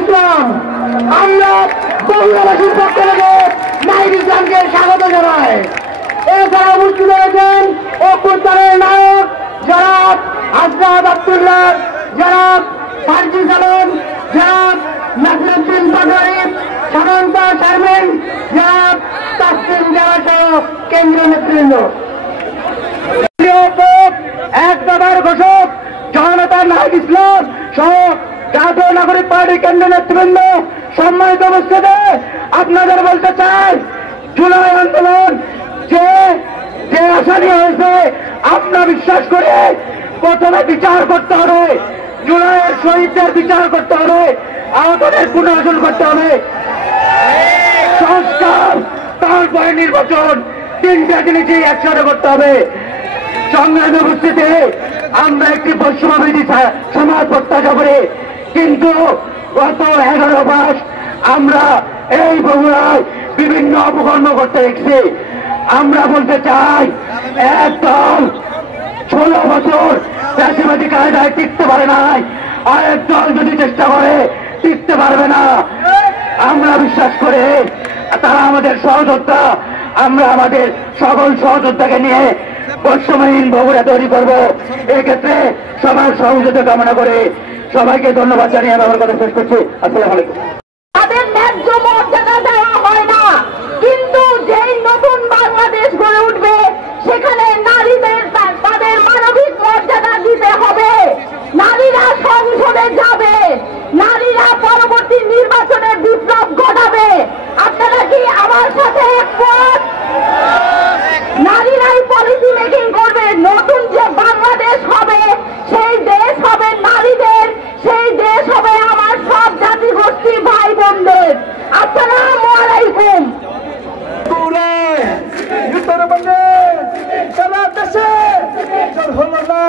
ইসলাম। আমরা বাংলাদেশের পক্ষ থেকে নাহিদ ইসলামকে স্বাগত জানাই। এছাড়া উপস্থিত রয়েছেন অভ্যুত্থানের নায়ক জনাব আজরাত আব্দুল্লাহ, জনাব ফারজি সালন, জনাব নাসিরউদ্দিন পাটোয়ারি, সাধারণত চেয়ারম্যান জনাব তাসলিম জানা সহ কেন্দ্রীয় নেতৃবৃন্দ। এক দফার ঘোষক জননেতা নাহিদ ইসলাম সহ জাতীয় নাগরিক পার্টির কেন্দ্রীয় নেতৃবৃন্দ, সম্মানিত উপস্থিতি, আপনাদের বলতে চাই, জুলাই আন্দোলন যে আশা নিয়ে হয়েছে, আমরা বিশ্বাস করে প্রথমে বিচার করতে হবে, জুলাইয়ের শহীদদের বিচার করতে হবে, আহতদের পুনর্বাসন করতে হবে, সংস্কার, তারপরে নির্বাচন, তিনটা জিনিসই একসাথে করতে হবে। সংগ্রামী উপস্থিতি, আমরা একটি বৈষম্যবিধি সমাজ প্রত্যাশা করি, কিন্তু গত 11 মাস আমরা এই বগুড়ায় বিভিন্ন অপকর্ম করতে দেখছি। আমরা বলতে চাই, একদল 16 বছর চাষিবাদী কায়দায় টিকতে পারে নাই, আর একদল যদি চেষ্টা করে টিকতে পারবে না। আমরা বিশ্বাস করে তারা আমাদের সহযোদ্ধা, আমরা আমাদের সকল সহযোদ্ধাকে নিয়ে বৈষম্যহীন বগুড়া তৈরি করবো। এক্ষেত্রে সবার সহযোগিতা কামনা করে সবাইকে ধন্যবাদ জানিয়ে আমি আমার কথা শেষ করছি। আসসালামু আলাইকুম। তাদের ন্যায্য মর্যাদা দেওয়া হয় না, কিন্তু যেই নতুন বাংলাদেশ গড়ে উঠবে সেখানে নারীদের তাদের মানবিক মর্যাদা দিতে হবে। নারীরা সংসদে যাবে, নারীরা পরবর্তী নির্বাচনে বিপ্লব ঘটাবে। আপনারা কি আমার সাথে একমত? নারীরাই পলিসি মেকিং করবে। নতুন যে বাংলাদেশ হবে সেই দেশ হবে নারীদের, সেই দেশ হবে আমার সব জাতি গোষ্ঠী ভাই বোনদের। আসসালামু আলাইকুম। উত্তরবঙ্গে সারা দেশে হলো না,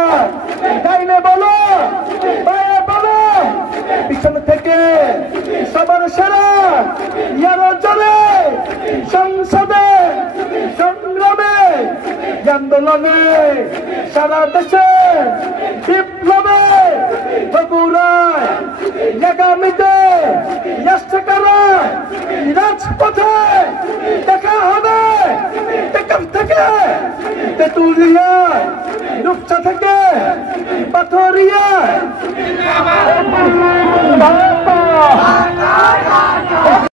ডাইনে বলো বায়ে বলো, পিছনে থেকে সবার সেরা ইয়ারো জলে সংসদে সংগ্রামে আন্দোলনে সারা দেশে বিপ্লবে বগুড়ায় আগামীতে রাজপথে দেখা হবে। থেকে তেতুলিয়া, রূপসা থেকে পাথরিয়া।